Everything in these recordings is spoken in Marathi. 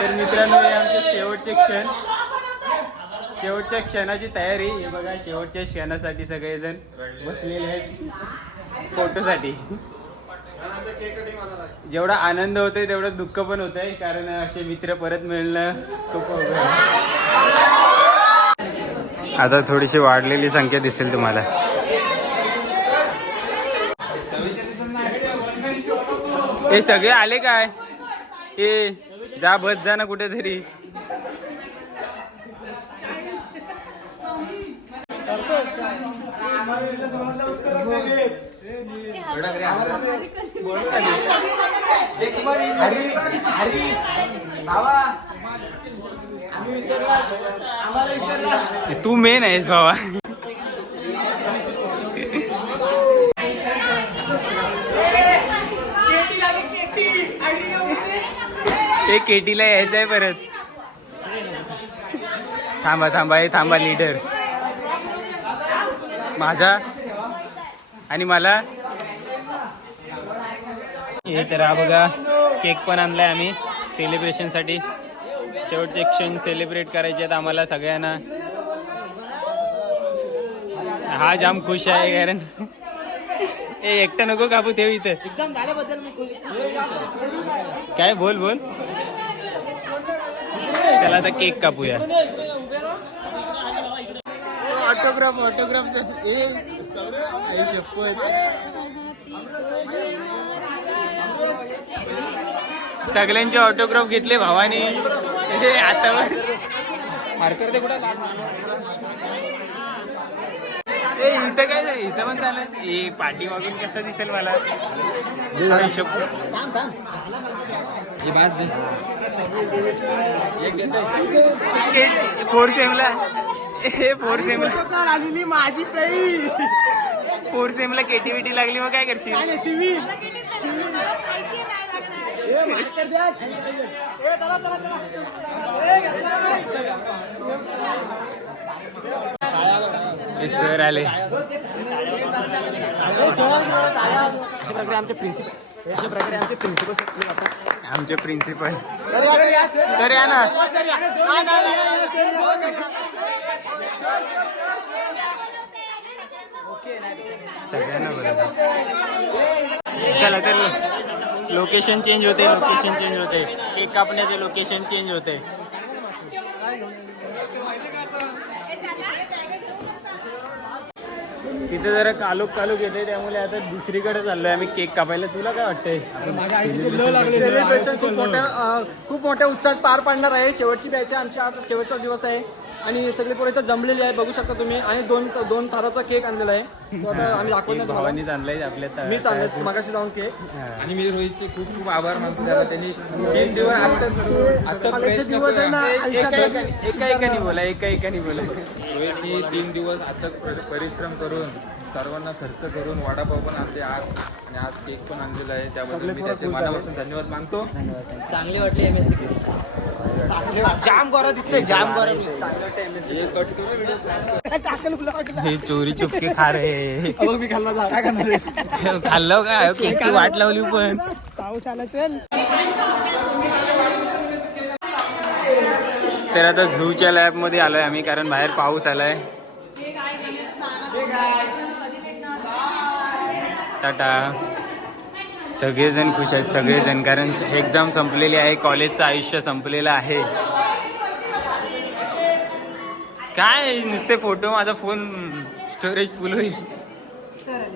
तर मित्रांनो हे आमचे शेवटचे क्षण. शेवटच्या क्षणाची तयारी हे बघा शेवटच्या क्षणासाठी सगळेजण बसलेले आहेत. फोटोसाठी. जेवढा आनंद होतोय तेवढं दुःख पण होतंय कारण असे मित्र परत मिळणं खूप आता थोडीशी वाढलेली संख्या दिसेल तुम्हाला. हे सगळे आले काय? ए जा बस जा ना कुठेतरी. तू मेन आहेस बाबा. ते केटीला यायचं आहे परत. थांबा थांबा हे थांबा लीडर. माझा आणि मला. हे तर हा बघा केक पण आणलाय आम्ही सेलिब्रेशनसाठी शेवटचे क्षण सेलिब्रेट करायचे आहेत आम्हाला सगळ्यांना. हा जाम खुश आहे कारण. ए एकटा नको कापू ठेव इथं. काय बोल बोल. त्याला आता केक कापूया. ऑटोग्राफ ऑटोग्राफ सगळ्यांचे ऑटोग्राफ घेतले भावानी. आता मार्कर ते कुठे? ए इथं काय? इथं पण चालत. ए पाठी मागून कसं दिसेल मला. हे बास दे। फोर सेमला ए फोर सेमला. आलेली माझी सई. फोर सेमला केटीविटी लागली मग काय करशील? सिव्हिल मार्कर द्या. ए चला चला हे सर आले. अशा प्रकारे आमचे प्रिन्सिपल अशा प्रकारे आमचे प्रिन्सिपल आमचे प्रिन्सिपल सर या ना. सगळ्यांना चला तर लोकेशन चेंज होते लोकेशन चेंज होते. केक कापण्याचे लोकेशन चेंज होते. तिथे जरा कालोख कालोख येते त्यामुळे आता दुसरीकडे चाललोय आम्ही केक कापायला. तुला काय वाटतंय? सेलिब्रेशन खूप मोठ्या खूप मोठ्या उत्साहात पार पाडणार आहे. शेवटची बॅच आहे आमच्या आज शेवटचा दिवस आहे. आणि सगळे पोरं इथं जमलेली आहे. बघू शकता तुम्ही. आणि दोन दोन थाराचा केक आणलेला आहे. तो आता आम्ही दाखवत नाही तुम्हाला भावानीच आणलाय आपल्या ता- मीच आणलं मागाशी जाऊन केक आणि मी रोहितचे खूप खूप आभार मानतो त्याला. त्यांनी तीन दिवस आता प्रयत्न एका एका- एका एकाने बोला एका एकाने बोला. रोहितनी तीन दिवस आता परिश्रम करून सर्वांना खर्च करून वडापाव पण आणले आज. आणि आज केक पण आणलेला आहे. त्याबद्दल मी त्याचे मनापासून धन्यवाद मानतो. चांगली वाटली एम एस सी जाम गौरव दिसतोय जाम गौरव हे चोरी चुपके खा रे. मी काय? खाल्लं काय केकची वाट लावली पण. पाऊस आला चल तर आता झूच्या लॅबमध्ये आलोय आम्ही कारण बाहेर पाऊस आलाय. टाटा. सगळेजण खुश आहेत सगळेजण. कारण एक्झाम संपलेली आहे कॉलेजचं आयुष्य संपलेलं आहे. काय नुसते फोटो माझा फोन स्टोरेज फुल होईल सर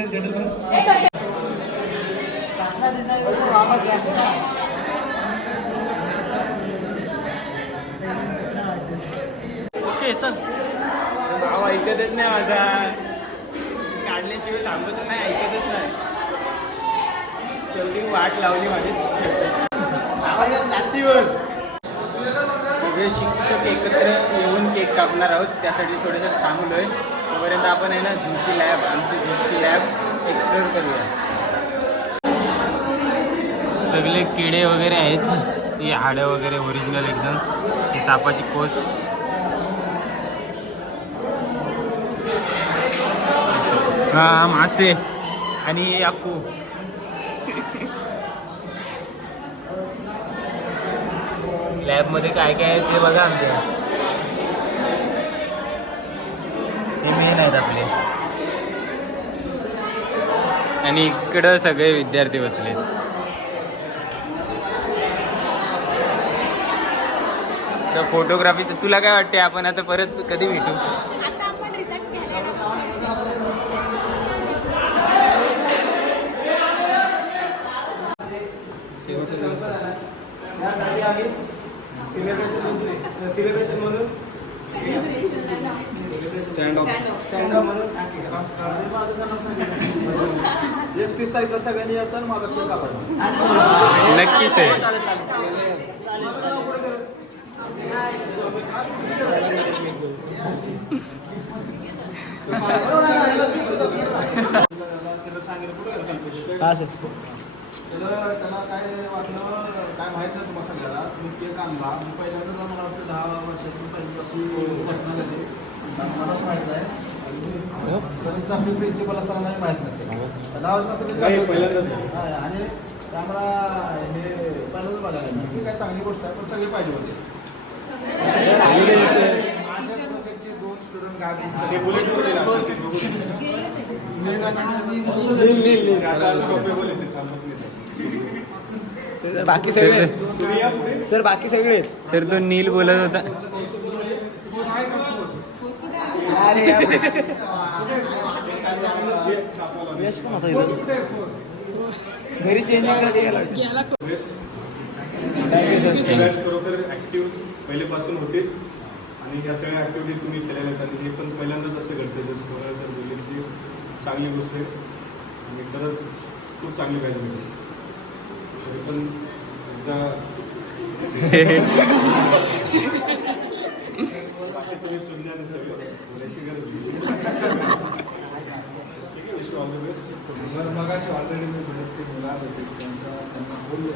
ओके चल. भाव ऐकतच नाही माझा. काढल्याशिवाय थांबत नाही ऐकतच नाही. शेवटी वाट लावली माझी. जातीवर. सगळे शिक्षक एकत्र येऊन केक कापणार आहोत त्यासाठी थोडंसं थांबलोय. आहे तोपर्यंत आपण आहे ना झूची लॅब आमची झूची लॅब एक्सप्लोर करूया. सगळे किडे वगैरे आहेत. ही हाडं वगैरे ओरिजिनल एकदम. ही सापाची कोस. हा मासे. आणि अक्कू लॅब मध्ये काय काय आहे ते बघा आमच्या. हे मेन आहेत आपले. आणि इकडं सगळे विद्यार्थी बसले तर फोटोग्राफीचं तुला काय वाटते आपण आता परत कधी भेटू आता आपण रिझल्ट घ्यायला त्यासाठी आम्ही सेलिब्रेशन सेलिब्रेशन म्हणून सँड म्हणून एकतीस तारीखला सगळ्यांनी याचा आणि माझा केक कापायचा नक्कीच आहे. हा त्याला काय वाटलं काय माहीत नाही तुम्हाला सगळ्याला. तुम्ही केक आणला मी पहिल्यांदा जाऊन मला वाटतं दहा वर्षातून पहिली घटना झाली. मलाच माहीत आहे तरीच आपली प्रिन्सिपल असताना नाही माहीत नसेल. दहा वर्षासाठी पहिल्यांदाच आणि त्यामुळे हे पहिल्यांदाच बघायला मिळालं. ही काय चांगली गोष्ट आहे पण सगळे पाहिजे होते. माझ्या प्रोजेक्टचे दोन स्टुडंट गावी बुलेट बाकी सगळे? सर बाकी सगळे? सर तो नील बोलत होता. घरी खरोखर ऍक्टिव्ह पहिलेपासून होतेच. आणि या सगळ्या ऍक्टिव्हिटी तुम्ही केलेल्या आहेत. आणि हे पण पहिल्यांदाच असं घडते जसं कोणाला सर बोलले की चांगली गोष्ट आहे. आणि खरंच खूप चांगली पाहिजे तरी पण एकदा तुम्ही आहे सगळे बोलायची गरज. ठीक आहे विश ऑल द बेस्ट तर मग असे ऑलरेडी मी बरेच काही मुलं आले होते त्यांच्या त्यांना बोललो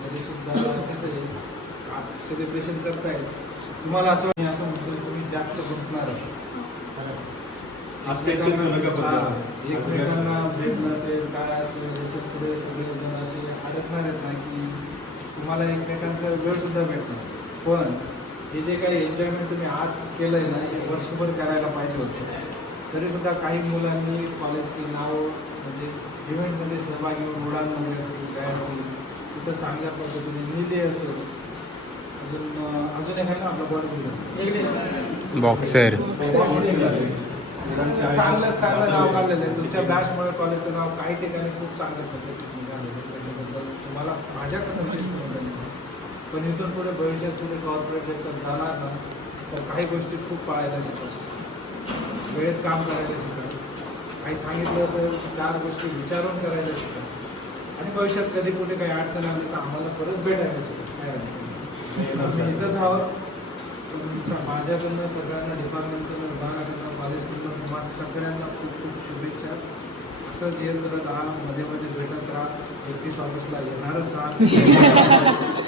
तरी सुद्धा कसं आहे सेलिब्रेशन करतायत तुम्हाला असं मी असं म्हणतो तुम्ही जास्त गुंतणार आज टेन्शन. एकमेकांना भेट नसेल काय असेल याच्यात पुढे सगळे जण असे अडकणार आहेत ना की तुम्हाला एकमेकांचा वेळ सुद्धा भेटणार पण हे जे काही एन्जॉयमेंट तुम्ही आज केलंय ना हे वर्षभर करायला पाहिजे होतं. तरी सुद्धा काही मुलांनी कॉलेजचे नाव म्हणजे इव्हेंटमध्ये सहभागी होऊन उडानमध्ये असतील काय असतील तिथं चांगल्या पद्धतीने निले असेल अजून अजून ना आपला बॉडी बॉक्सर चांगलं चांगलं नाव काढलेलं आहे. तुमच्या बॅचमुळे कॉलेजचं नाव काही ठिकाणी खूप चांगल्या पद्धतीने निघालेलं आहे. त्याच्याबद्दल तुम्हाला माझ्याकडनं विशेष. पण इथून पुढे भविष्यात तुम्ही कॉर्पोरेट सेक्टर जाणार ना तर काही गोष्टी खूप पाळायला शिका वेळेत काम करायला शिका काही सांगितलं असेल चार गोष्टी विचारून करायला शिका आणि भविष्यात कधी कुठे काही अडचण आली तर आम्हाला परत भेटायला शिका काय अडचण इथंच आहोत. तुमच्या माझ्याकडनं सगळ्यांना डिपार्टमेंटकडून विभागाकडनं कॉलेजकडनं तुम्हा सगळ्यांना खूप खूप शुभेच्छा. असंच येत राहा मध्ये मध्ये भेटत राहा. एकतीस ऑगस्टला येणारच राहा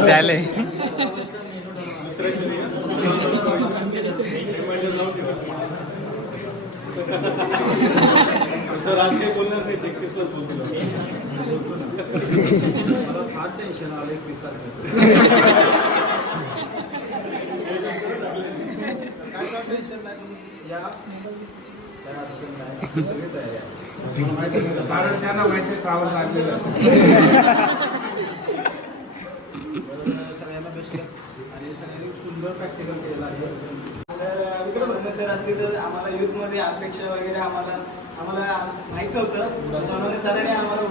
झाले सर आज काही बोलणार नाही एकतीसलाच बोलतील मला फार टेन्शन आलं एकतीस तारखेला टेन्शन नाही या. कारण त्यांना माहिती सावध लागलेलं सगळ्यांना बेस्ट आणि सगळ्यांनी सुंदर प्रॅक्टिकल आहे सर असतील तर आम्हाला युथमध्ये अपेक्षा वगैरे आम्हाला आम्हाला माहीत नव्हतं सोनवणे सरांनी आम्हाला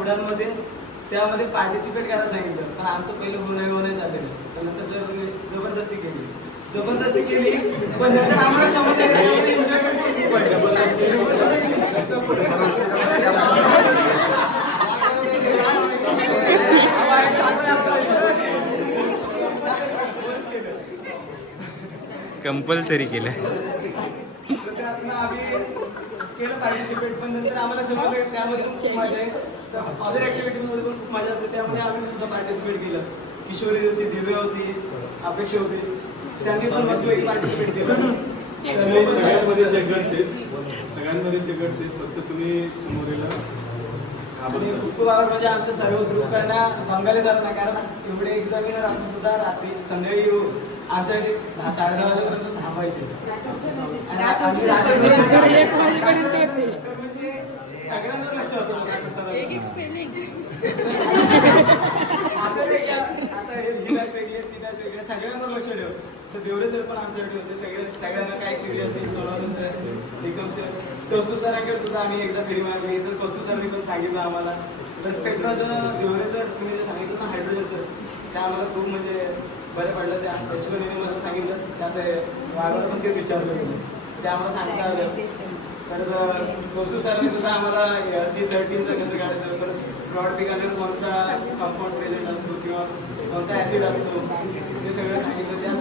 त्यामध्ये पार्टिसिपेट करायला सांगितलं पण आमचं पहिलं गुन्हे गुन्हे झालेलं पण नंतर सर जबरदस्ती केली जबरदस्ती केली पण नंतर आम्हाला समजलं की त्यामध्ये enjoyment किती पडलं. कंपल्सरी केलं तर त्यातनं आम्ही केलं पार्टिसिपेट पण नंतर आम्हाला समजलं त्यामध्ये पण खूप मजा आहे तर अदर ॲक्टिव्हिटीमध्ये पण खूप मजा असते त्यामध्ये आम्ही सुद्धा पार्टिसिपेट केलं. किशोरी होती दिव्या होती अपेक्षा होती. त्यांनी पण मस्त पार्टिसिपेट केलं. सगळ्यांमध्ये ते सगळ्यांमध्ये ते फक्त तुम्ही समोरीला. खूप म्हणजे आमच्या सर्व ग्रुपकडनं बंगाली जात नाही कारण एवढे एक्झामिनर असून सुद्धा रात्री संध्याकाळी येऊ. आमच्याकडे दहा साडे दहा वाजेपर्यंत थांबायचे. म्हणजे सगळ्यांवर लक्ष होतं एक एक स्पेलिंग आता हे हिलाच वेगळे तिलाच वेगळे सगळ्यांवर लक्ष ठेव असं देवरे सर पण आमच्याकडे होते. सगळे सगळ्यांना काय ऍक्टिव्हिटी असतील सोडवलं सर. निकम सर. कौस्तुभ सरांकडे सुद्धा आम्ही एकदा फेरी मारली. तर कौस्तुभ सरांनी पण सांगितलं आम्हाला. तर स्पेक्ट्राचं देवरे सर तुम्ही जे सांगितलं ना हायड्रोजन सर. ते आम्हाला खूप म्हणजे बरं पडलं त्या त्याच्यावर मला सांगितलं. त्यात वायवर पण तेच विचारलं गेलं. ते आम्हाला सांगता आलं. तर कौस्तुभ सरांनी सुद्धा आम्हाला सी थर्टीनचं कसं काढायचं परत ब्रॉड पिकाने कोणता कंपाऊंड प्रेझेंट असतो किंवा कोणता ऍसिड असतो ते सगळं सांगितलं त्या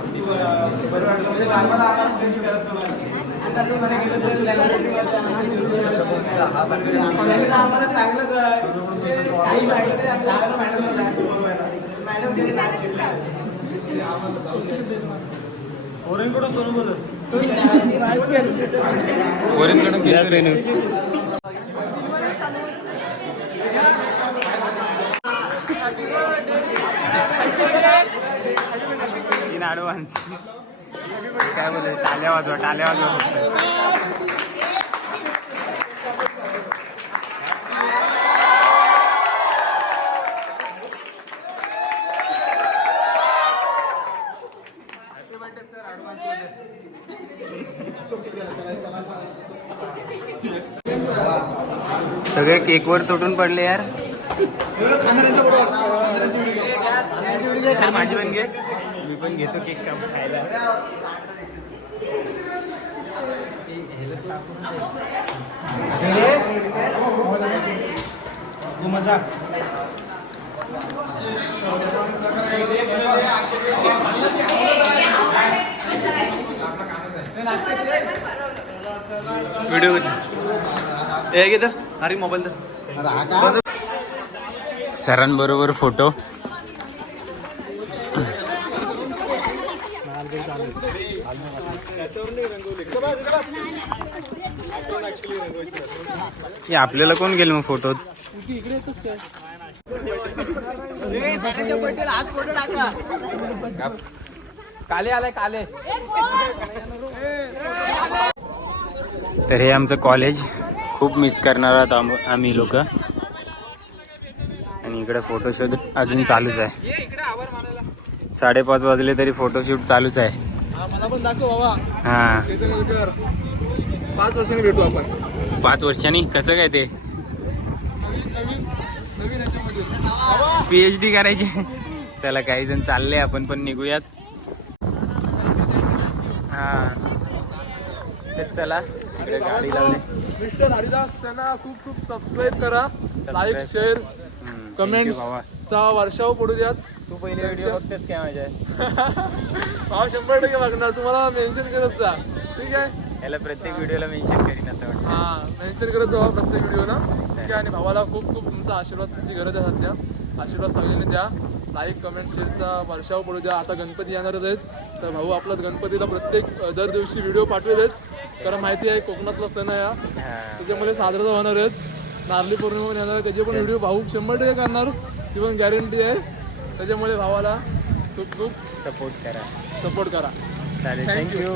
अगदी बरं वाटलं. म्हणजे आम्हाला आम्हाला फ्रेश करत तुम्हाला आणि तसं म्हणे गेलं तर laboratory मध्ये आम्हाला आम्हाला चांगलंच अं, म्हणजे काही आम्ही दहाला मॅडमला रेणू इन ॲडव्हान्स काय बोलते टाल्या वाजवा टाल्या वाजवा सगळे केकवर तुटून पडले यार. माझी पण घे. मी पण घेतो केक का खायला. व्हिडिओ हे घे तर. अरे मोबाईल तर सरांबरोबर फोटो. हे आपल्याला कोण गेलं मग फोटोत? काले आलाय काले. तर हे आमचं कॉलेज खूप मिस करणार आहोत आम- आम्ही लोक. आणि इकडे फोटोशूट अजून चालूच आहे. साडेपाच वाजले तरी फोटोशूट चालूच आहे. हा. पाच वर्षांनी भेटू आपण. पाच वर्षांनी? कसं काय ते? पीएच डी करायची. चला काही जण चालले आपण पण निघूयात. हा. तर चला इकडे गाडी लावली मिस्टर हरिदास यांना खूप खूप सबस्क्राईब करा. लाईक. शेअर भावा. चा वर्षाव पडू द्यात. तू पहिले व्हिडिओ बघतेस काय माझ्या? भाव शंभर टक्के बघणार. तुम्हाला मेन्शन करत जा. ठीक आहे? याला प्रत्येक व्हिडिओला मेन्शन करीन आता वाटतं. हा मेन्शन करत जावा प्रत्येक व्हिडिओ ना ठीक आहे. आणि भावाला खूप खूप तुमचा आशीर्वादाची गरज आहे सध्या. आशीर्वाद सगळ्यांनी द्या. लाईक कमेंट शेअरचा वर्षाव पडू द्या. आता गणपती येणारच आहेत. तर भाऊ आपला गणपतीला प्रत्येक अ, दर दिवशी व्हिडिओ पाठवेलच. कारण माहिती आहे कोकणातला सण आहे हा. त्याच्यामध्ये साजरा तर होणारच नारळी पौर्णिमा पण येणार आहे त्याचे पण व्हिडिओ भाऊ शंभर टक्के करणार. ती पण गॅरंटी आहे. त्याच्यामुळे भावाला खूप खूप सपोर्ट करा. सपोर्ट करा. चालेल थँक्यू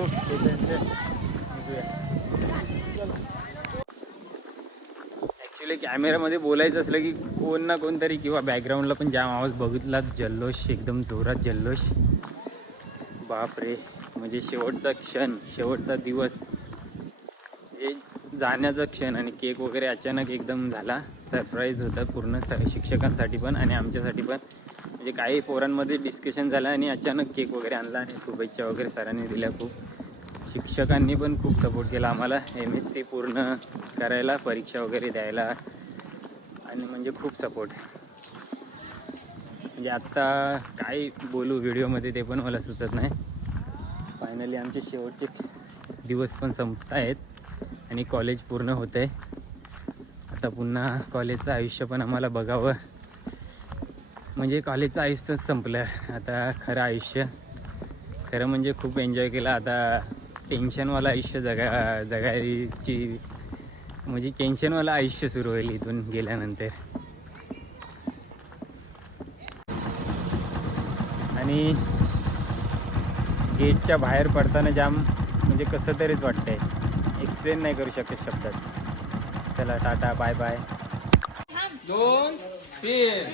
ॲक्च्युली कॅमेरामध्ये बोलायचं असलं की कोण ना कोणतरी किंवा बॅकग्राऊंडला पण जाम आवाज बघितला. जल्लोष एकदम जोरात जल्लोष. बापरे. म्हणजे शेवटचा क्षण शेवटचा दिवस. जाण्याचा क्षण आणि केक वगैरे अचानक एकदम झाला. सरप्राईज होतं पूर्ण स शिक्षकांसाठी पण आणि आमच्यासाठी पण. म्हणजे काही पोरांमध्ये डिस्कशन झालं आणि अचानक केक वगैरे आणला आणि शुभेच्छा वगैरे सरांनी दिल्या खूप. शिक्षकांनी पण खूप सपोर्ट केला आम्हाला. एम एस सी पूर्ण करायला परीक्षा वगैरे द्यायला आणि म्हणजे खूप सपोर्ट म्हणजे आत्ता काय बोलू व्हिडिओमध्ये ते पण मला सुचत नाही. फायनली आमचे शेवटचे दिवस पण संपत आहेत आणि कॉलेज पूर्ण होत. आहे आता पुन्हा कॉलेजचं आयुष्य पण आम्हाला बघावं. म्हणजे कॉलेजचं आयुष्यच संपलं. आता खरं आयुष्य खरं म्हणजे खूप एन्जॉय केलं. आता टेन्शनवालं आयुष्य जगा जगायची म्हणजे टेन्शनवालं आयुष्य सुरू होईल इथून गेल्यानंतर. आणि गेटच्या बाहेर पडताना जाम म्हणजे कसं तरीच वाटतंय. एक्सप्लेन नाही करू शकत शब्दात. चला टाटा बाय बाय. दोन तीन.